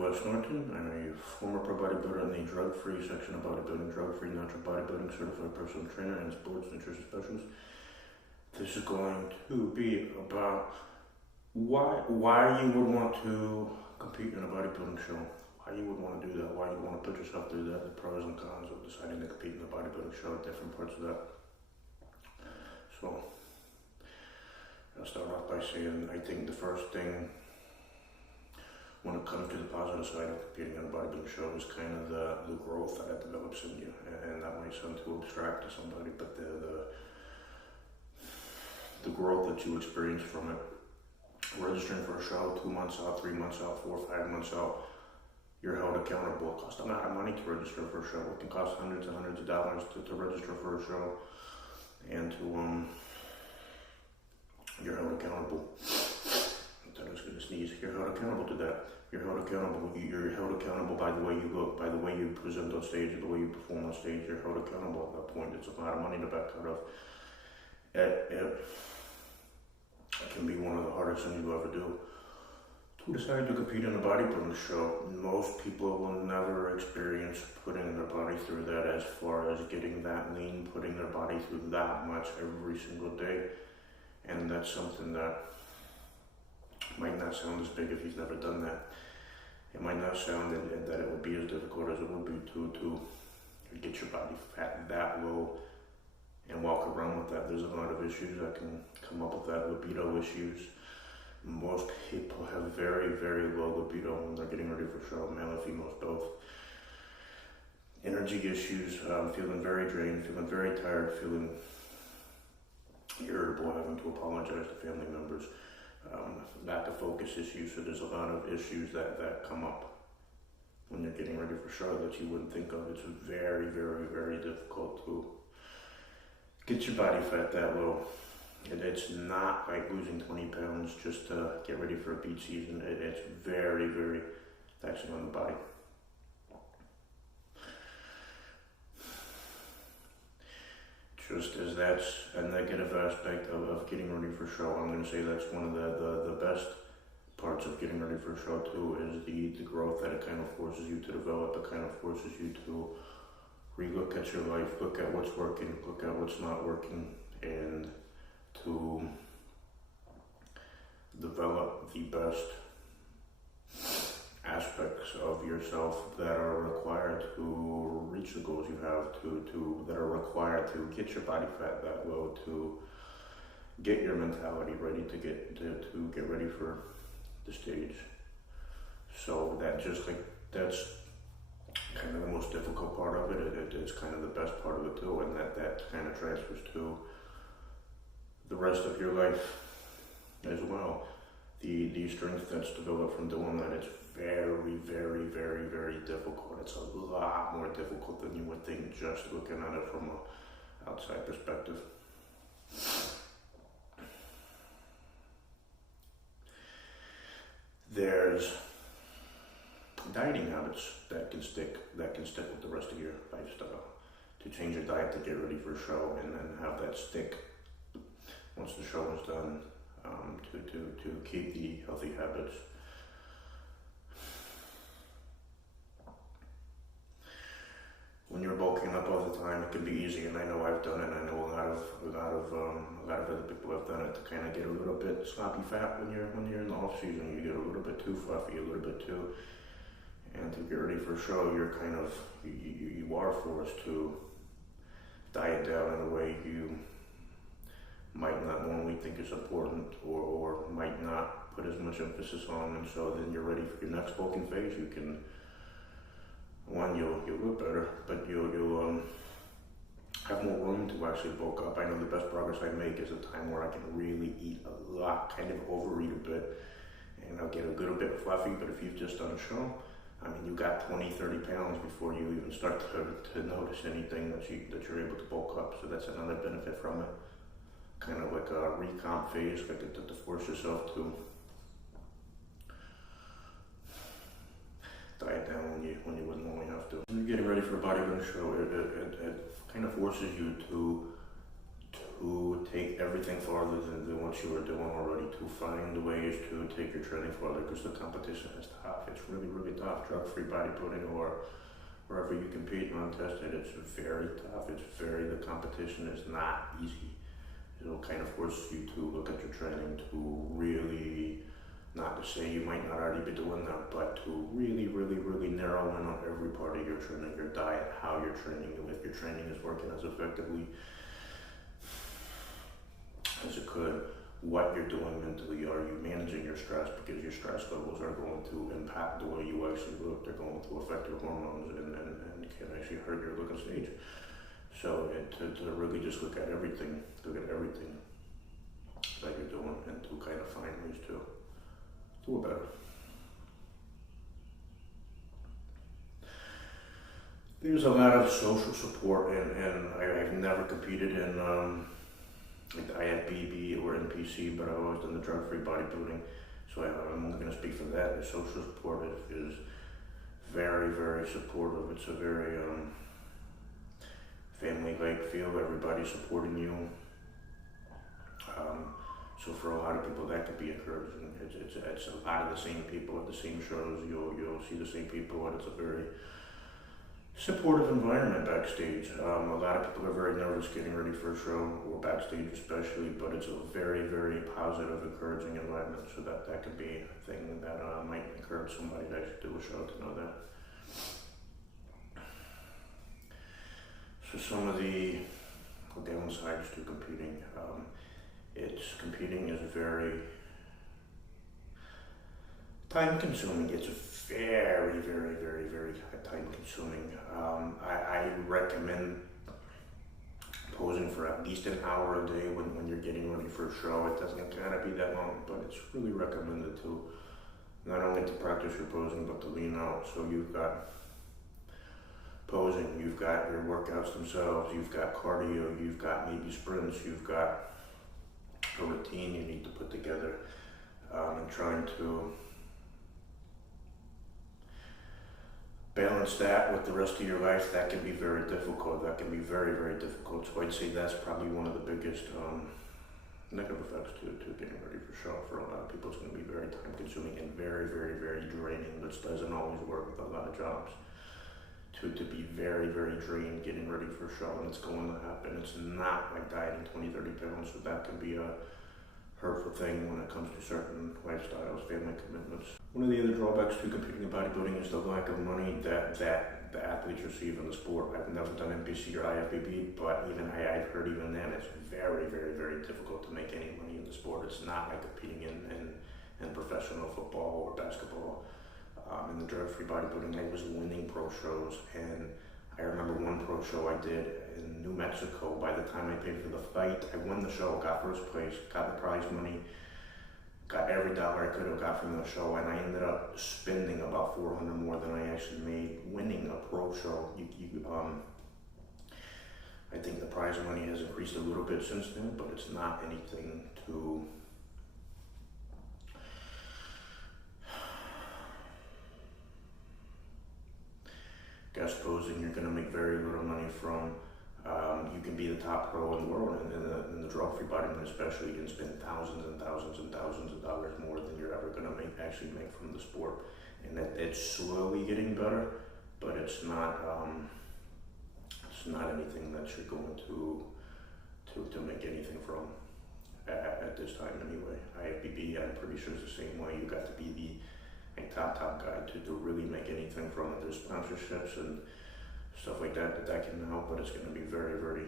Wes Norton. I'm a former pro bodybuilder in the drug-free section of bodybuilding, drug-free natural bodybuilding, certified personal trainer, and sports nutrition specialist. This is going to be about why you would want to compete in a bodybuilding show, why you would want to do that, why you want to put yourself through that, the pros and cons of deciding to compete in a bodybuilding show, different parts of that. So, I'll start off by saying I think the first thing when it comes to the positive side of competing in a bodybuilding show is kind of the growth that develops in you. And that might sound too abstract to somebody, but the growth that you experience from it. Registering for a show 2 months out, 3 months out, 4 or 5 months out, you're held accountable. It costs a lot of money to register for a show. It can cost hundreds and hundreds of dollars to register for a show, and you're held accountable. I was going to sneeze. You're held accountable to that. You're held accountable by the way you look, by the way you present on stage, or the way you perform on stage. You're held accountable at that point. It's a lot of money to back out of. It can be one of the hardest things you'll ever do. To decide to compete in a bodybuilding show, most people will never experience putting their body through that, as far as getting that lean, putting their body through that much every single day. And that's something that might not sound as big if you've never done that. It might not sound that it would be as difficult as it would be to get your body fat that low and walk around with that. There's a lot of issues that can come up with that. Libido issues. Most people have very, very low libido when they're getting ready for a show, male and females both. Energy issues, feeling very drained, feeling very tired, feeling irritable, having to apologize to family members. Lack of focus issues. So there's a lot of issues that come up when you're getting ready for a show that you wouldn't think of. It's very, very, very difficult to get your body fat that low. And it's not like losing 20 pounds just to get ready for a beach season. It's very, very taxing on the body. Just as that's a negative aspect of getting ready for a show, I'm going to say that's one of the best parts of getting ready for a show too, is the growth that it kind of forces you to develop. It kind of forces you to re-look at your life, look at what's working, look at what's not working, and to develop the best aspects of yourself that are required to reach the goals you have, that are required to get your body fat that low, to get your mentality ready to get ready for the stage. So that's kind of the most difficult part of it. It's kind of the best part of it too, and that kind of transfers to the rest of your life as well. The strength that's developed from doing that, it's very, very, very, very difficult. It's a lot more difficult than you would think just looking at it from an outside perspective. There's dieting habits that can stick with the rest of your lifestyle. To change your diet to get ready for a show, and then have that stick once the show is done, to keep the healthy habits. When you're bulking up all the time, it can be easy, and I know I've done it, and I know a lot of other people have done it, to kind of get a little bit sloppy fat when you're in the off season. You get a little bit too fluffy, a little bit too, and to get ready for a show, you're kind of you are forced to diet down in a way you might not normally think is important, or might not put as much emphasis on. And so then you're ready for your next bulking phase. You can, you'll look better, but you'll have more room to actually bulk up. I know the best progress I make is a time where I can really eat a lot, kind of overeat a bit, and I'll get a little bit fluffy. But if you've just done a show, I mean, you got 20, 30 pounds before you even start to notice anything that you're able to bulk up. So that's another benefit from it. Kind of like a recomp phase, like to force yourself to diet down when you wouldn't normally have to. When you're getting ready for a bodybuilding show, it kind of forces you to to take everything farther than what you were doing already, to find ways to take your training farther, because the competition is tough. It's really, really tough. Drug-free bodybuilding or wherever you compete and untested, it's very tough. The competition is not easy. It'll kind of force you to look at your training, to really, not to say you might not already be doing that, but to really, really, really narrow in on every part of your training, your diet, how you're training, if your training is working as effectively as it could, what you're doing mentally. Are you managing your stress? Because your stress levels are going to impact the way you actually look. They're going to affect your hormones and can actually hurt your look and stage. So to really just look at everything that you're doing, and to kind of find ways to do it better. There's a lot of social support, and I've never competed in like the IFBB or NPC, but I've always done the drug-free bodybuilding, so I'm only going to speak for that. The social support is very, very supportive. It's a very family-like feel. Everybody's supporting you. So for a lot of people, that could be encouraging. It's a lot of the same people at the same shows. You'll see the same people, and it's a very supportive environment backstage. A lot of people are very nervous getting ready for a show, or backstage especially, but it's a very, very positive, encouraging environment. So that could be a thing that might encourage somebody to actually do a show, to know that. So some of the downsides to competing, competing is very time consuming. It's very, very, very, very time consuming. I recommend posing for at least an hour a day when you're getting ready for a show. It doesn't gotta be that long, but it's really recommended to not only to practice your posing, but to lean out. So you've got posing, you've got your workouts themselves, you've got cardio, you've got maybe sprints, you've got a routine you need to put together, and trying to balance that with the rest of your life. That can be very difficult. That can be very, very difficult. So I'd say that's probably one of the biggest negative effects to getting ready for show. For a lot of people, it's going to be very time consuming and very, very, very draining, which doesn't always work with a lot of jobs. To be very, very drained getting ready for a show, and it's going to happen. It's not like dieting 20, 30 pounds, so that can be a hurtful thing when it comes to certain lifestyles, family commitments. One of the other drawbacks to competing in bodybuilding is the lack of money that the athletes receive in the sport. I've never done NPC or IFBB, but I've heard even then it's very, very, very difficult to make any money in the sport. It's not like competing in professional football or basketball. In the drug-free bodybuilding, I was winning pro shows, and I remember one pro show I did in New Mexico. By the time I paid for the fight, I won the show, got first place, got the prize money, got every dollar I could have got from the show, and I ended up spending about $400 more than I actually made winning a pro show. I think the prize money has increased a little bit since then, but it's not anything to guest posing. You're going to make very little money from. You can be the top pro in the world, and in the drug-free bodybuilding especially, you can spend thousands and thousands and thousands of dollars more than you're ever going to actually make from the sport. And it's slowly getting better, but it's not anything that you're going to make anything from at this time anyway. IFBB, I'm pretty sure it's the same way. You got to be the top guy to really make anything from it. There's sponsorships and stuff like that can help, but it's going to be very, very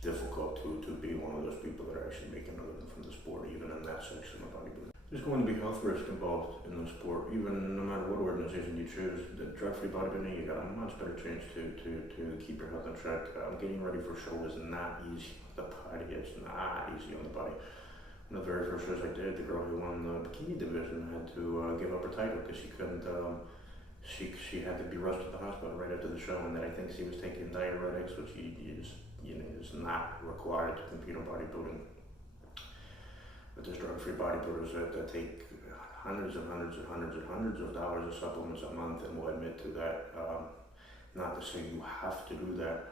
difficult to be one of those people that are actually making a living from the sport, even in that section of bodybuilding. There's going to be health risk involved in the sport, even no matter what organization you choose. The drug-free bodybuilding, you got a much better chance to keep your health in check. Getting ready for a show is not easy on the body. It's not easy on the body. One of the very first shows I did, the girl who won the bikini division had to give up her title because she couldn't. She had to be rushed to the hospital right after the show, and then I think she was taking diuretics, which is not required to compete in bodybuilding. But there's drug-free bodybuilders that take hundreds and hundreds and hundreds and hundreds of dollars of supplements a month and will admit to that. Not to say you have to do that.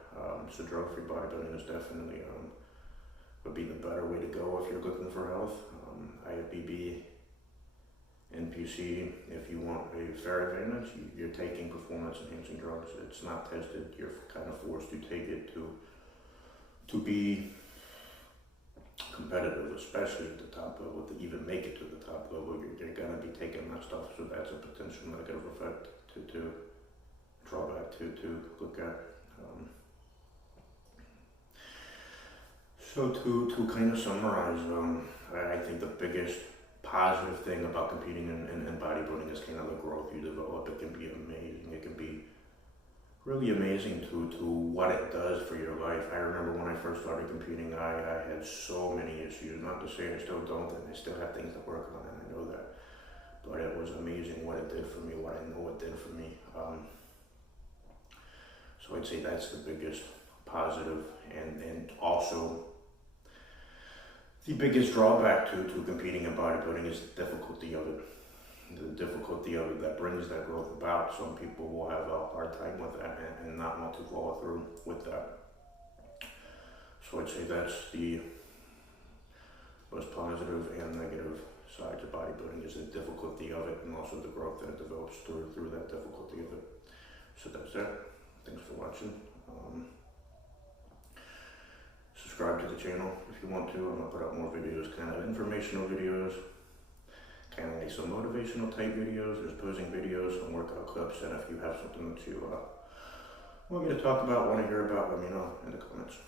So drug-free bodybuilding is definitely would be the better way to go if you're looking for health. IFBB, NPC, if you want a fair advantage, you're taking performance-enhancing drugs. It's not tested. You're kind of forced to take it to be competitive, especially at the top level. To even make it to the top level, you're gonna be taking that stuff. So that's a potential negative effect to drawback to look at. So to kind of summarize, I think the biggest positive thing about competing in bodybuilding is kind of the growth you develop. It can be amazing. It can be really amazing to what it does for your life. I remember when I first started competing, I had so many issues. Not to say I still don't, and I still have things to work on, and I know that. But it was amazing what it did for me, what I know it did for me. So I'd say that's the biggest positive, and also the biggest drawback to competing in bodybuilding is the difficulty of it. The difficulty of it that brings that growth about. Some people will have a hard time with that and not want to follow through with that. So I'd say that's the most positive and negative sides of bodybuilding, is the difficulty of it and also the growth that develops through that difficulty of it. So that's it. Thanks for watching. Subscribe to the channel if you want to. I'm going to put out more videos, kind of informational videos, kind of like some motivational type videos. There's posing videos, some workout clips, and if you have something that you want me to talk about, want to hear about, let me know in the comments.